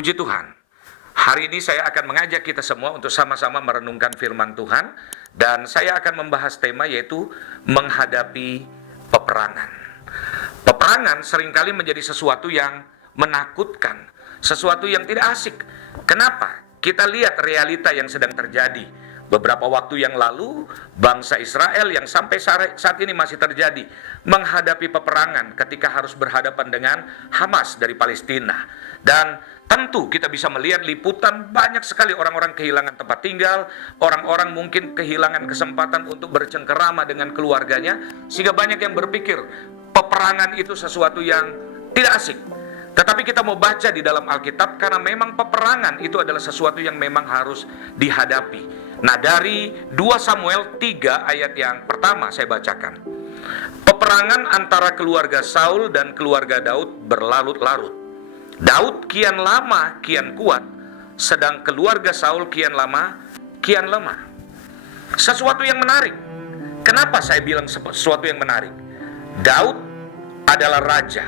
Puji Tuhan. Hari ini saya akan mengajak kita semua untuk sama-sama merenungkan firman Tuhan, dan saya akan membahas tema yaitu menghadapi peperangan. Peperangan seringkali menjadi sesuatu yang menakutkan, sesuatu yang tidak asik. Kenapa? Kita lihat realita yang sedang terjadi. Beberapa waktu yang lalu, bangsa Israel yang sampai saat ini masih terjadi menghadapi peperangan ketika harus berhadapan dengan Hamas dari Palestina. Dan tentu kita bisa melihat liputan banyak sekali orang-orang kehilangan tempat tinggal, orang-orang mungkin kehilangan kesempatan untuk bercengkerama dengan keluarganya, sehingga banyak yang berpikir peperangan itu sesuatu yang tidak asik. Tetapi kita mau baca di dalam Alkitab karena memang peperangan itu adalah sesuatu yang memang harus dihadapi. Nah, dari 2 Samuel 3 ayat yang pertama saya bacakan. Peperangan antara keluarga Saul dan keluarga Daud berlarut-larut. Daud kian lama kian kuat, sedang keluarga Saul kian lama kian lemah. Sesuatu yang menarik. Kenapa saya bilang sesuatu yang menarik? Daud adalah raja.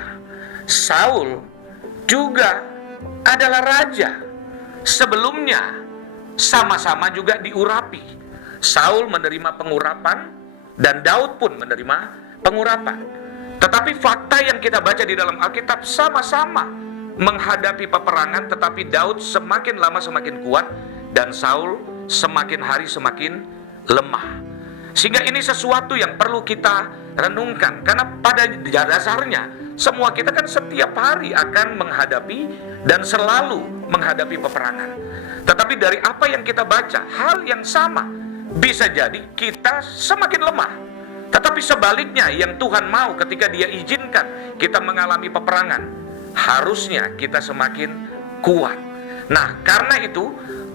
Saul juga adalah raja. Sebelumnya sama-sama juga diurapi. Saul menerima pengurapan dan Daud pun menerima pengurapan. Tetapi fakta yang kita baca di dalam Alkitab sama-sama menghadapi peperangan, tetapi Daud semakin lama semakin kuat dan Saul semakin hari semakin lemah. Sehingga ini sesuatu yang perlu kita renungkan, karena pada dasarnya semua kita kan setiap hari akan menghadapi dan selalu menghadapi peperangan. Tetapi dari apa yang kita baca, hal yang sama. Bisa jadi kita semakin lemah. Tetapi sebaliknya yang Tuhan mau ketika Dia izinkan kita mengalami peperangan, harusnya kita semakin kuat. Nah, karena itu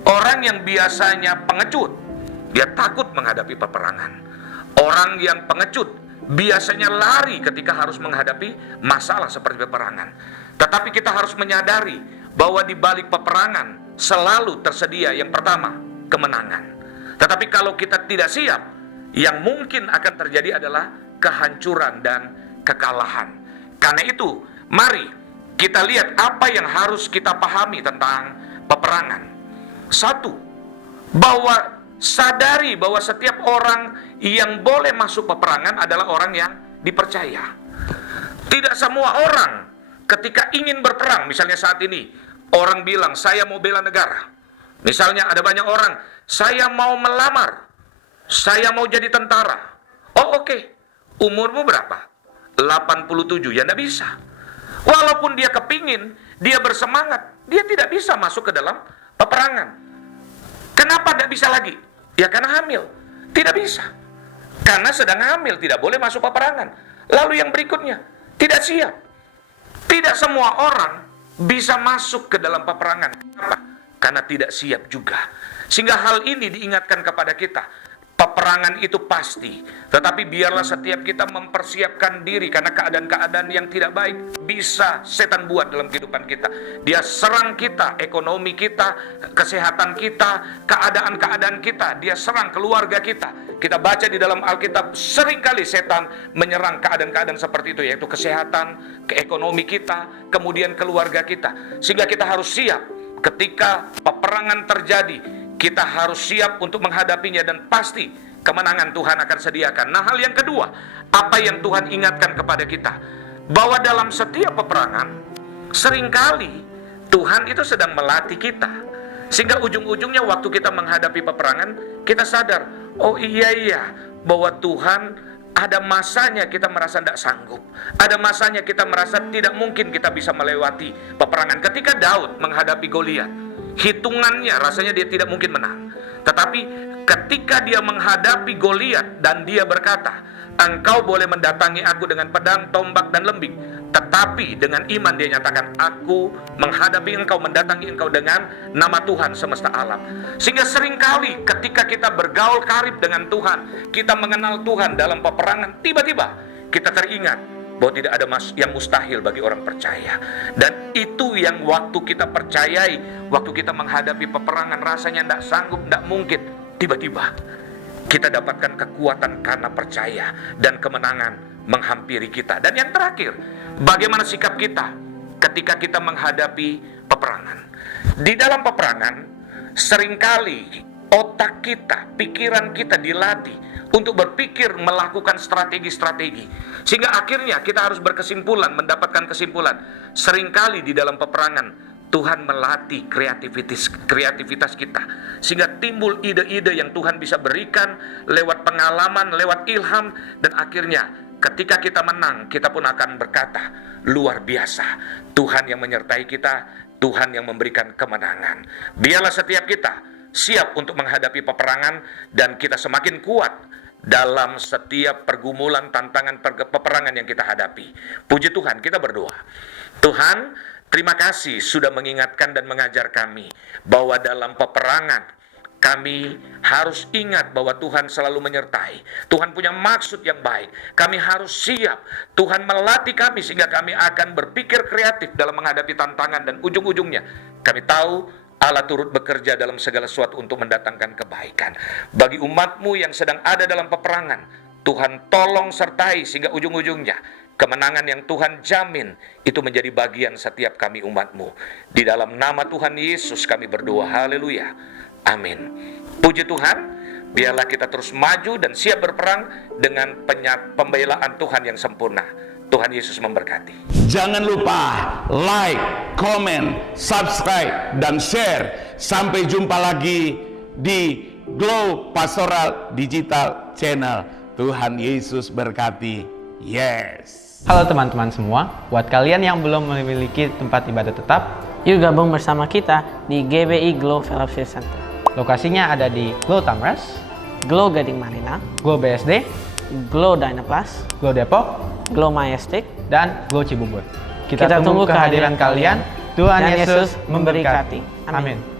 orang yang biasanya pengecut, dia takut menghadapi peperangan. Orang yang pengecut biasanya lari ketika harus menghadapi masalah seperti peperangan. Tetapi kita harus menyadari bahwa di balik peperangan selalu tersedia yang pertama, kemenangan. Tetapi kalau kita tidak siap, yang mungkin akan terjadi adalah kehancuran dan kekalahan. Karena itu, mari kita lihat apa yang harus kita pahami tentang peperangan. Satu, bahwa sadari bahwa setiap orang yang boleh masuk peperangan adalah orang yang dipercaya. Tidak semua orang ketika ingin berperang, misalnya saat ini, orang bilang, saya mau bela negara. Misalnya ada banyak orang, saya mau melamar, saya mau jadi tentara. Oh oke, umurmu berapa? 87, ya enggak bisa. Walaupun dia kepingin, dia bersemangat, dia tidak bisa masuk ke dalam peperangan. Kenapa tidak bisa lagi? Ya karena hamil. Tidak bisa. Karena sedang hamil, tidak boleh masuk peperangan. Lalu yang berikutnya, tidak siap. Tidak semua orang bisa masuk ke dalam peperangan. Kenapa? Karena tidak siap juga. Sehingga hal ini diingatkan kepada kita. Peperangan itu pasti, tetapi biarlah setiap kita mempersiapkan diri, karena keadaan-keadaan yang tidak baik bisa setan buat dalam kehidupan kita. Dia serang kita, ekonomi kita, kesehatan kita, keadaan-keadaan kita. Dia serang keluarga kita. Kita baca di dalam Alkitab, seringkali setan menyerang keadaan-keadaan seperti itu, yaitu kesehatan, ekonomi kita, kemudian keluarga kita. Sehingga kita harus siap ketika peperangan terjadi. Kita harus siap untuk menghadapinya, dan pasti kemenangan Tuhan akan sediakan. Nah, hal yang kedua, apa yang Tuhan ingatkan kepada kita, bahwa dalam setiap peperangan seringkali Tuhan itu sedang melatih kita, sehingga ujung-ujungnya waktu kita menghadapi peperangan, kita sadar, oh iya, bahwa Tuhan ada masanya kita merasa tidak sanggup. Ada masanya kita merasa tidak mungkin kita bisa melewati peperangan. Ketika Daud menghadapi Goliat, hitungannya rasanya dia tidak mungkin menang. Tetapi ketika dia menghadapi Goliat dan dia berkata, engkau boleh mendatangi aku dengan pedang, tombak, dan lembing, tetapi dengan iman dia nyatakan, aku menghadapi engkau, mendatangi engkau dengan nama Tuhan semesta alam. Sehingga seringkali ketika kita bergaul karib dengan Tuhan, kita mengenal Tuhan dalam peperangan, tiba-tiba kita teringat bahwa tidak ada yang mustahil bagi orang percaya. Dan itu yang waktu kita percayai, waktu kita menghadapi peperangan rasanya tidak sanggup, tidak mungkin, tiba-tiba kita dapatkan kekuatan karena percaya, dan kemenangan menghampiri kita. Dan yang terakhir, bagaimana sikap kita ketika kita menghadapi peperangan. Di dalam peperangan, seringkali otak kita, pikiran kita dilatih untuk berpikir melakukan strategi-strategi. Sehingga akhirnya kita harus berkesimpulan, mendapatkan kesimpulan. Seringkali di dalam peperangan, Tuhan melatih kreativitas kita. Sehingga timbul ide-ide yang Tuhan bisa berikan lewat pengalaman, lewat ilham. Dan akhirnya ketika kita menang, kita pun akan berkata, luar biasa. Tuhan yang menyertai kita, Tuhan yang memberikan kemenangan. Biarlah setiap kita siap untuk menghadapi peperangan dan kita semakin kuat dalam setiap pergumulan, tantangan, peperangan yang kita hadapi. Puji Tuhan, kita berdoa. Tuhan, terima kasih sudah mengingatkan dan mengajar kami bahwa dalam peperangan kami harus ingat bahwa Tuhan selalu menyertai. Tuhan punya maksud yang baik. Kami harus siap. Tuhan melatih kami sehingga kami akan berpikir kreatif dalam menghadapi tantangan, dan ujung-ujungnya kami tahu Allah turut bekerja dalam segala sesuatu untuk mendatangkan kebaikan. Bagi umat-Mu yang sedang ada dalam peperangan, Tuhan tolong sertai sehingga ujung-ujungnya kemenangan yang Tuhan jamin itu menjadi bagian setiap kami umat-Mu. Di dalam nama Tuhan Yesus kami berdoa, haleluya, amin. Puji Tuhan, biarlah kita terus maju dan siap berperang dengan pembelaan Tuhan yang sempurna. Tuhan Yesus memberkati. Jangan lupa like, comment, subscribe, dan share. Sampai jumpa lagi di Glow Pastoral Digital Channel. Tuhan Yesus berkati. Yes. Halo teman-teman semua, buat kalian yang belum memiliki tempat ibadah tetap, yuk gabung bersama kita di GBI Glow Fellowship Center. lokasinya ada di Glow Tamres, Glow Gading Marina, Glow BSD, Glow Dynaplus, Glow Depok, Glow Majestic, dan Glow Cibubur. Kita tunggu kehadiran kalian. Tuhan Dan Yesus Yesus memberkati. memberkati. Amin. Amin.